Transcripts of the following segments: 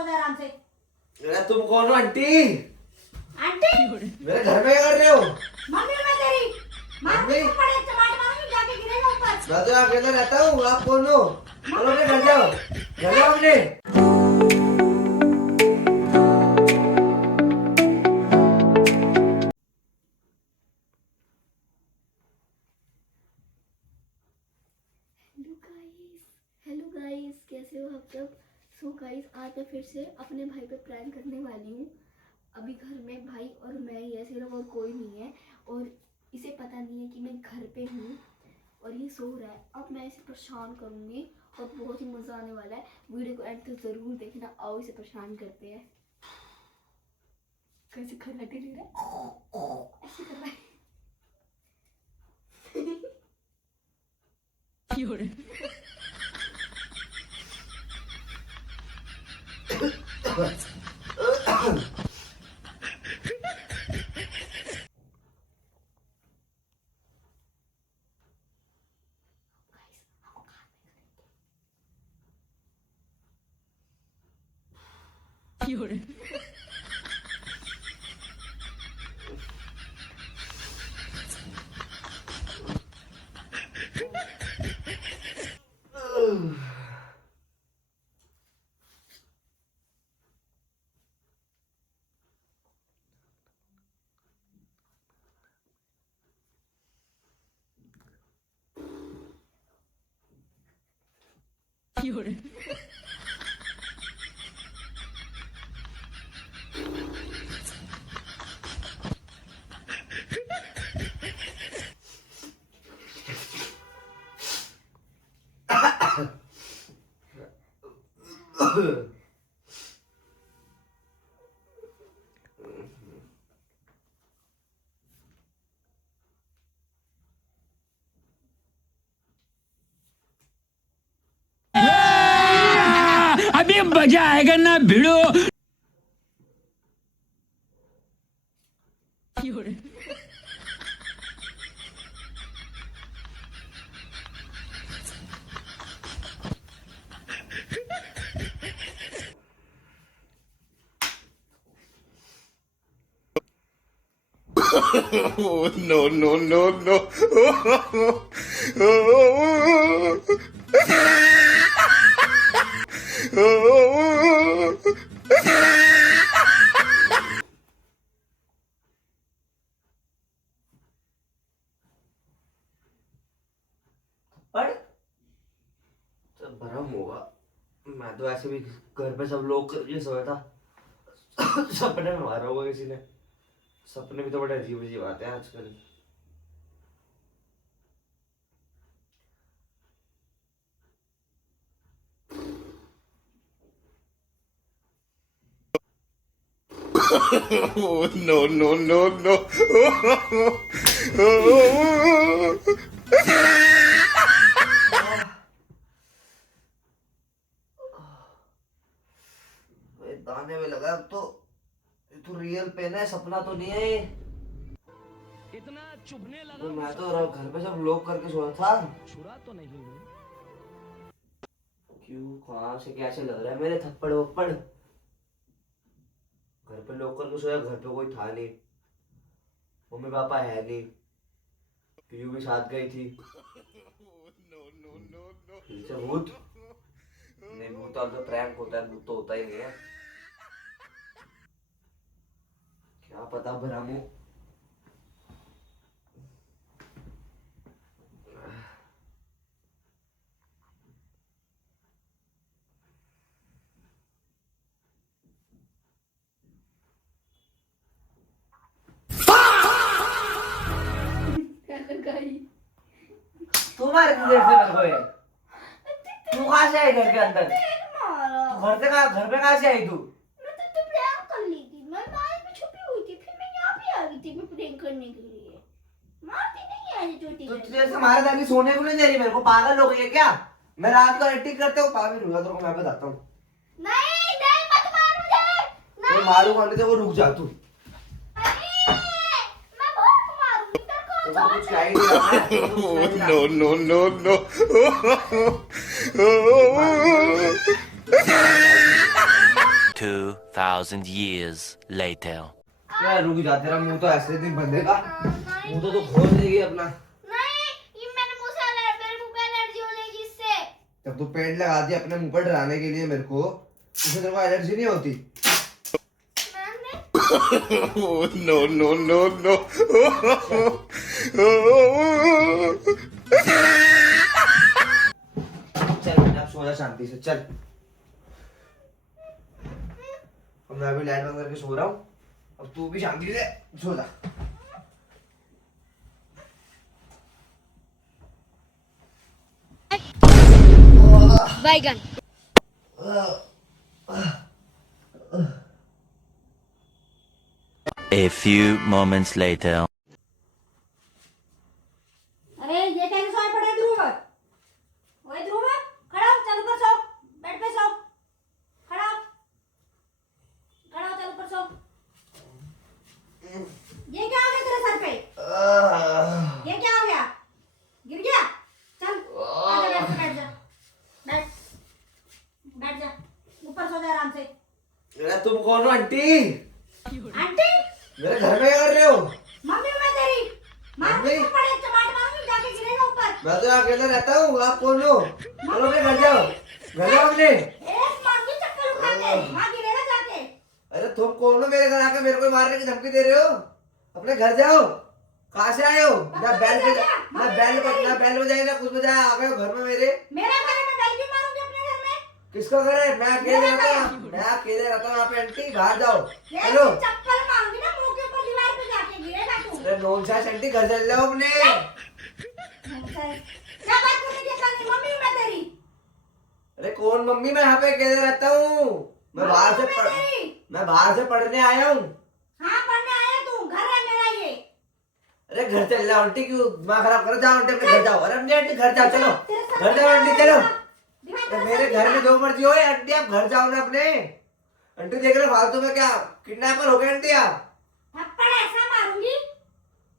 सो जा आराम से। अरे तुम कौन हो आंटी? आंटी मेरे घर में क्या कर रहे हो? मम्मी मैं तेरी मम्मी? पड़े टमाटर मारूंगी जाके गिरेगा ऊपर। मैं तो अकेले रहता हूँ, आप कौन हो? चलो अपने घर जाओ, घर जाओ अपने। हेलो गाइस, कैसे हो आप सब? सो गाइस, आज मैं फिर से अपने भाई पे प्रैंक करने वाली हूँ। अभी घर में भाई और मैं ही है सिर्फ, और कोई नहीं है, और इसे पता नहीं है कि मैं घर पे हूँ और ये सो रहा है। अब मैं इसे परेशान करूँगी और बहुत ही मज़ा आने वाला है। वीडियो को एंड तक ज़रूर देखना। आओ इसे परेशान करते हैं। कैसे खर्राटे ले रहा है, ऐसे कर रहा है। अभी मजा आएगा ना भिड़ो। No, no, no, no. पर सब भरम होगा। मैं तो ऐसे भी घर पे सब लोग करके सोया था। सपने में मारा होगा किसी ने। सपने भी तो बड़े अजीब अजीब आते हैं आजकल। No, no, no, no. दाने में लगा तो ये तो रियल पेन है, सपना तो नहीं है ये। इतना चुभने लगा तो मैं तो घर पे सब लोग करके सोया था। छुरा तो नहीं हुई। क्यों, कहाँ से कैसे लग रहा है मेरे थप्पड़ वप्पड़? घर पे लोग करके सोया, घर पे कोई था नहीं, मम्मी पापा है नहीं, पीयू भी साथ गई थी। फिर से भूत नहीं, भूत तो प्रैंक होता है, भूत तो होता ही नहीं है। क्या पता भ्रम हो। तू मार क्यों देते मेरे को ये? तू कहाँ से आई घर के अंदर? तू घर पे कहाँ से आई तू? मैं तो प्रैंक कर ली थी। मैं बाहर में छुपी हुई थी, फिर मैं यहाँ पे आ गई थी मैं प्रैंक करने के लिए। मारती नहीं है छोटी। तो तुझे ऐसे मारा था कि सोने को नहीं दे रही मेरे को? पागल हो गई है क्या? मैं रात को एक्टिंग करते हूँ, पागल हुआ तो मैं बताता हूँ। नहीं नहीं, मत मार मुझे। तो मारूंगा नहीं तो वो रुक जा तू। मैं बहुत मारूंगी तेरे को। तो कुछ क्या ही नहीं रहा है। No, no, no, no. 2,000 years later. यार रुक जा, तेरा मुंह तो ऐसे दिन बंदेगा। मुंह तो खोल देगी अपना। नहीं, ये मेरे मुंह से मेरे मुंह पे एलर्जी हो जाएगी इससे। जब तू पेंट लगा दी अपने मुंह पर डराने के लिए मेरे को, उससे तेरे को एलर्जी नहीं होती। no, no, no, no. चल बेटा, अब सो जा शांति से, चल। अब मैं अभी लाइट बंद करके सो रहा हूँ, अब तू भी शांति से सो जा। बैगन। A few moments later. अरे ये कैसे सोए पड़े ध्रुव? ओए ध्रुव, खड़ा हो, चल ऊपर सो, बेड पे सो, खड़ा हो, चल ऊपर सो। ये क्या हो गया तेरे सर पे? ये क्या हो गया? गिर गया? चल आजा, बैठ जा, बैठ जा, ऊपर सो जा आराम से। अरे तुम कौन हो आंटी? आंटी, मेरे घर में क्या कर रहे हो? मम्मी मैं तेरी मम्मी? पड़े टमाटर मारूंगी, जाके गिरेगा ऊपर। मैं तो अकेला रहता हूँ, आप कौन हो? चलो अपने घर जाओ, घर जाओ अपने। एक मारूंगी चक्कर उठा के, वहाँ गिरेगा जाके। अरे तुम कौन हो मेरे घर आके मेरे को मारने की धमकी दे रहे हो? अपने घर जाओ। कहाँ से आए हो? ना बैल बजाई ना कुछ बजाया, आ गए हो घर में मेरे। मेरा घर है, मैं बैल क्यों मारूंगी अपने घर में? किसका घर है? मैं अकेले रहता हूँ, यहाँ पे। आंटी बाहर जाओ, चलो। चप्पल मारूंगी ना मुंह के ऊपर, दीवार पे जाके गिरेगा तू। अरे नॉनसेंस आंटी, घर चल जाओ अपने। क्या बात करने की अकल नहीं? मम्मी मैं तेरी। अरे कौन मम्मी? मैं यहाँ पे अकेले रहता हूँ, मैं बाहर से पढ़ने आया हूँ। हाँ पढ़ने आया तू, घर है मेरा ये। अरे घर चल जाओ आंटी, क्यों दिमाग खराब करो? जाओ आंटी अपने घर जाओ। अरे अपनी आंटी घर जाओ, चलो घर जाओ आंटी, चलो। अरे मेरे घर में जो मर्जी हो आंटी, आप घर जाओ ना अपने। आंटी देख रहे फालतू में क्या किडनैपर हो गए आंटी आप? थप्पड़ ऐसा मारूंगी।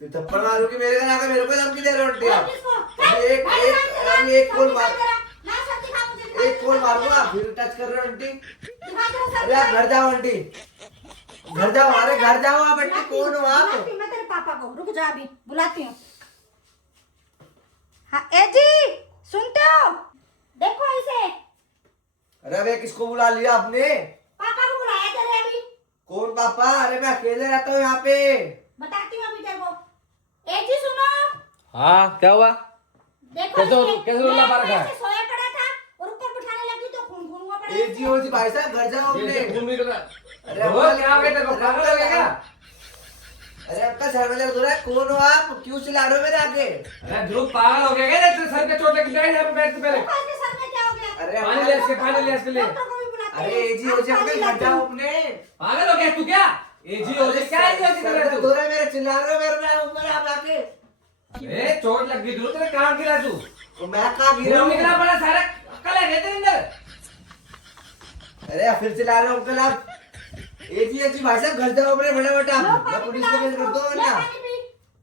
फिर थप्पड़ मारूंगी मेरे घर आकर, मेरे को धमकी दे रहे हो आंटी आप? किसको? एक कोल मार, ना सब्जी खा, मुझे एक कोल मारूंगा, फिर टच कर रहे हो आंटी। दिखा तेरा सब्जी। अरे आप घर जाओ आंटी, घर जाओ। अरे घर जाओ आप आंटी, कौन हो आप? बुलाती हूँ मैं तेरे पापा को, रुक जा अभी बुलाती हूँ। हाँ ए जी, सुनते हो? देखो इसे। अरे अबे किसको बुला लिया आपने? पापा को बुलाया तेरे अभी। कौन पापा? अरे मैं अकेले रहता हूँ यहाँ पे। बताती हूँ अभी तेरे को। ए जी सुनो। हाँ क्या हुआ? देखो कैसे रुला पा रखा है? ऐसे सोया पड़ा था और ऊपर बिठाने लगी तो खून खून हुआ पड़ा। ए जी ओ जी भाई साहब, घर जाओ अपने। अरे वो क्या हो गया तेरे को? पागल हो गया क्या? अरे आपका सर में दर्द हो रहा है, कौन हो आप? क्यों चिल्ला रहे हो मेरे आगे? अरे ध्रुव पागल हो गया क्या? तेरे सर पे चोट लगी, बैठ यहाँ पे, बैठ पहले। देखो इसके सर में क्या हो गया। अरे पानी ले इसके, पानी ले इसके लिए। डॉक्टर को भी बुलाते हैं। अरे ए जी ओ जी अपने घर जाओ अपने। पागल हो गया तू क्या? एजी हो गया क्या? एजी हो सर में तू? दर्द मेरे, चिल्ला रहे हो मेरे में ऊपर आप आके। ए चोट लग गई ध्रुव, तेरे कहाँ गिरा तू? तो मैं कहाँ गिरा खून हूँ? निकला पड़ा सारा, अक्ल है क्या तेरे अंदर? अरे फिर चिल्ला रहे हो अंकल आप। ए जी भाई साहब, घर जाओ अपने फटाफट आप। मैं पुलिस को केस करता हूँ वरना।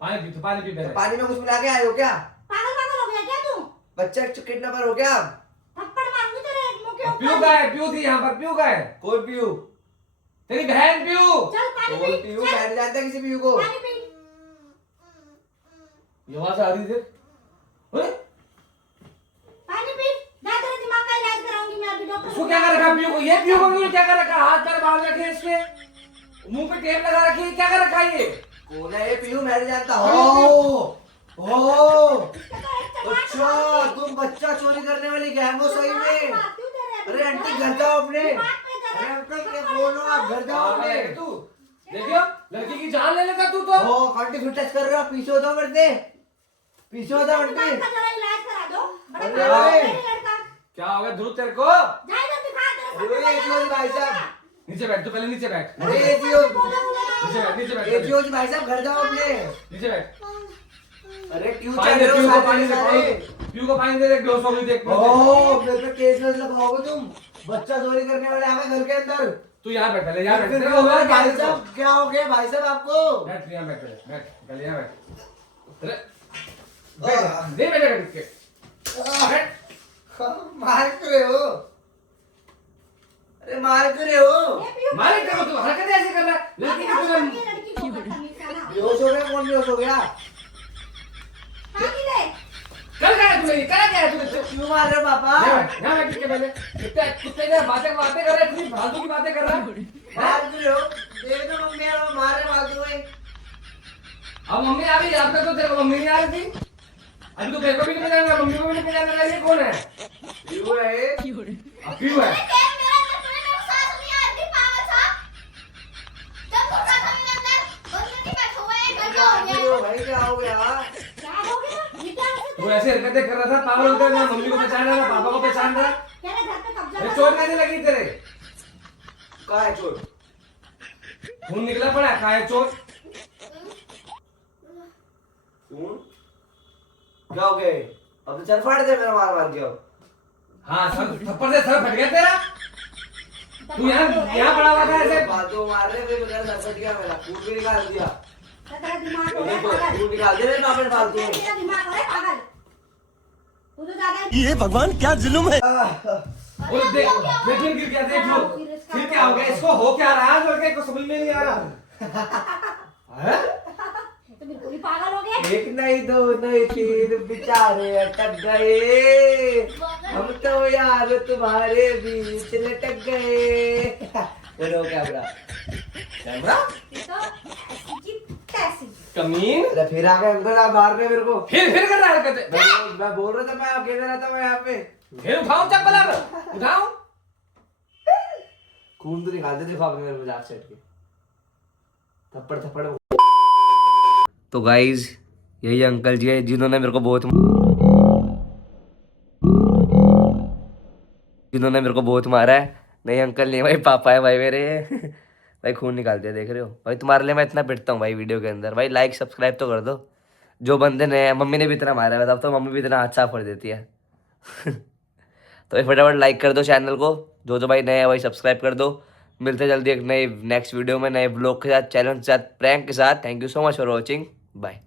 पानी पी, तो पानी पी पहले। पानी में कुछ मिला के आए हो क्या? पागल हो गया क्या तू? बच्चा किडनैपर हो क्या आप? थप्पड़ मारूंगी तेरे मुंह के प्यू ऊपर। का है, प्यू थी यहाँ पर, प्यू का है। कोई पीयू? तेरी बहन प्यू। चल पानी कोई पी। पीयू? चल, मैं नहीं जानता किसी पीयू को। पानी पी। ये वहां से आ रही थी। ओए, पानी पी। जा तेरे दिमाग का इलाज कराऊंगी मैं अभी डॉक्टर इसको क्या कर रखा प्यू को? ये प्यू को क्या कर रखा? हाथ पैर बांध रखे हैं इसके, मुंह पे टेप लगा रखी है, क्या कर रखा है ये? कौन है ये पीयू? मैं नहीं जानता। हो इसका तो एक चमाट अच्छा, तुम बच्चा चोरी करने वाली गैंग हो सही में? अरे आंटी घर जाओ अपने। अरे अंकल क्या कौन हो आप? घर जाओ पागल है अपने। तू? देखियो, लड़की की जान ले लेता तू तो। ओ आंटी फिर टच कर रहे हो, पीछे हो जाओ मेरे से, पीछे हो जाओ आंटी। दिमाग का जरा इलाज करा दो। बड़ा अरे पागल भाई। है ये लड़का। क्या हो गया ध्रुव तेरे को? जा इधर दिखा तेरे अरे ये जी भाई साहब, नीचे बैठ, तो पहले नीचे बैठ। अरे ये जी नीचे बैठ, नीचे बैठ, ये जी भाई साहब, घर जाओ अपने। नीचे बैठ। अरे क्यों पानी चल दे, रहे प्यू हो को सारे पानी सारे? दे, प्यू को पानी दे, देख बेहोश हो गई, देख। ओह मेरे पे केस लगाओगे तुम? बच्चा चोरी करने वाले आ गए घर के अंदर। तू यहाँ बैठ पहले, यहाँ बैठ। फिर तेरे क्या को हुआ हुआ भाई क्या? साहब? क्या हो गया भाई साहब आपको? बैठ यहाँ बैठ पहले, बैठ पहले यहाँ बैठ। अरे बैठ, दे बैठेगा देख के। बैठ। मार क्यों रहे हो? अरे मार क्यों रहे हो? ये पीयूष मालिक देखो तू हरकतें ऐसे कर रहा है लड़की की तुझे लड़की को बदतमीज है ना। बेहोश हो गया, कौन बेहोश हो गया? कहाँ की ले? कर क्या है तूने करा क्या है तूने क्यों मार रहे हो पापा? यहाँ बैठ के पहले कुत्ते ने बातें बातें कर रहा है इतनी फालतू की बातें कर रहा है मार क्यों रहे हो? देख तो मम्मी यार मार रहे फालतू में। अब मम्मी आ गई अब तक तो तेरे को मम्मी नहीं आ रही थी अभी तो तेरे को भी नहीं पहचान रहा मम्मी को भी नहीं पहचान रहा ये कौन है क्यों है? अब क्यों है भाई क्या हो गया? क्या हो गया? ये क्या हो गया? वो ऐसे हरकतें कर रहा था पागल होता है ना मम्मी को पहचान रहा ना पापा को पहचान रहा क्या रे, घर पे कब्जा ये कर- चोट कैसे लगी तेरे कहाँ है चोट? खून निकला पड़ा कहाँ है चोट क्यों? क्या हो गया? अब तो चल फाड़ दे मेरा मार मार के अब। हाँ सर थप्पड़ से सर फट गया तेरा तू यहाँ पड़ा हुआ था ऐसे फालतू मार रहे फिर मेरा सर फट गया, मेरा खून भी निकाल दिया। तेरा दिमाग हो तो रहा है देखो पागल। खून निकाल दे मेरे पापा ने फालतू में। तेरा दिमाग हो रहा है पागल। तू तो ज्यादा ही- ये भगवान क्या जुल्म है। और देख फिर गिर गया देख लो फिर क्या हो गया इसको हो क्या रहा है लड़के को समझ में नहीं आ रहा है ये तो बिल्कुल ही पागल हो गया। एक नहीं दो नहीं तीन बेचारे अटक गए, हम तो यार तुम्हारे बीच लटक गए। चलो कैमरा कैमरा ये तो ऐसी की तैसी। कमीन अरे फिर आ गए अंकल, आप मार रहे हैं मेरे को। फिर कर रहा है हरकतें मैं बोल रहा था, मैं अकेले रहता हूँ यहाँ पे। फिर उठाऊं चप्पल अब उठाऊं खून तो निकाल दे, देखो आपने मेरे मजाक सेट के थप्पड़ थप्पड़। तो गाइज यही अंकल जी है जिन्होंने मेरे को बहुत मारा है। नहीं अंकल नहीं भाई, पापा है भाई मेरे। भाई खून निकाल दिया, देख रहे हो भाई, तुम्हारे लिए मैं इतना पिटता हूँ भाई वीडियो के अंदर। भाई लाइक सब्सक्राइब तो कर दो। जो बंदे नए हैं, मम्मी ने भी इतना मारा है, बताओ तो मम्मी भी इतना हाथ साफ कर देती है। तो भाई फटाफट लाइक कर दो चैनल को, जो भाई नए हैं भाई सब्सक्राइब कर दो। मिलते हैं जल्दी एक नए नेक्स्ट वीडियो में, नए ब्लॉग के साथ, चैलेंज के साथ, प्रैंक के साथ। Thank you so much for watching, bye.